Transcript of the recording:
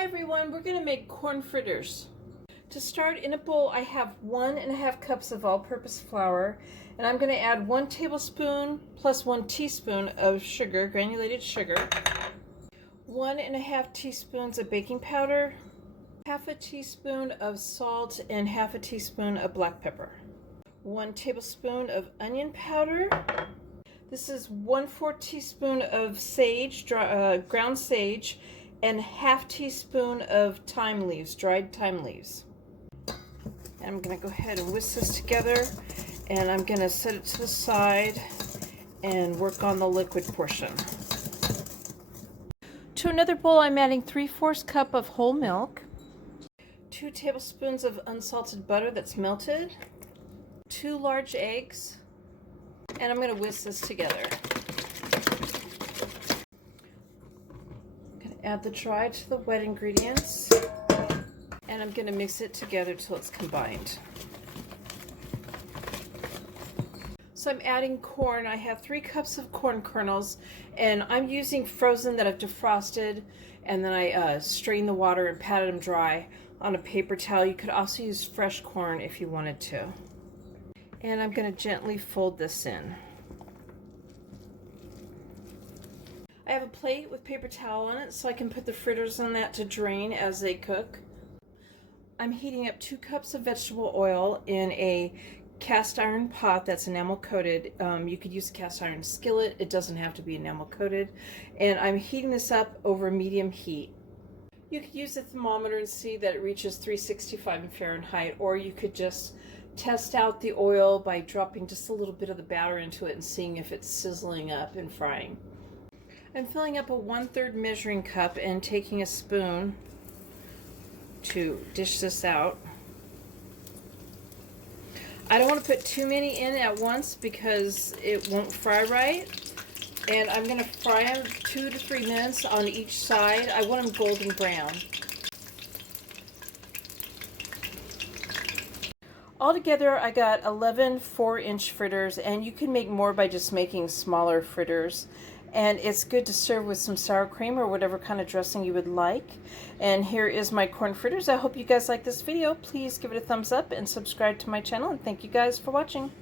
Hi everyone, we're going to make corn fritters. To start, in a bowl I have 1.5 cups of all-purpose flour, and I'm going to add 1 tablespoon plus 1 teaspoon of sugar, granulated sugar, 1.5 teaspoons of baking powder, half a teaspoon of salt, and half a teaspoon of black pepper, 1 tablespoon of onion powder. This is 1/4 teaspoon of sage, ground sage, and half teaspoon of thyme leaves, dried thyme leaves. And I'm going to go ahead and whisk this together, and I'm going to set it to the side and work on the liquid portion. To another bowl, I'm adding 3/4 cup of whole milk, 2 tablespoons of unsalted butter that's melted, 2 large eggs, and I'm going to whisk this together. Add the dry to the wet ingredients, and I'm going to mix it together till it's combined. So I'm adding corn. I have 3 cups of corn kernels, and I'm using frozen that I've defrosted, and then I strained the water and patted them dry on a paper towel. You could also use fresh corn if you wanted to. And I'm going to gently fold this in. I have a plate with paper towel on it so I can put the fritters on that to drain as they cook. I'm heating up 2 cups of vegetable oil in a cast iron pot that's enamel coated. You could use a cast iron skillet, it doesn't have to be enamel coated. And I'm heating this up over medium heat. You could use a thermometer and see that it reaches 365 in Fahrenheit, or you could just test out the oil by dropping just a little bit of the batter into it and seeing if it's sizzling up and frying. I'm filling up a 1/3 measuring cup and taking a spoon to dish this out. I don't want to put too many in at once because it won't fry right. And I'm going to fry them 2 to 3 minutes on each side. I want them golden brown. Altogether, I got 11 4-inch fritters, and you can make more by just making smaller fritters. And it's good to serve with some sour cream or whatever kind of dressing you would like. And here is my corn fritters. I hope you guys like this video. Please give it a thumbs up and subscribe to my channel. And thank you guys for watching.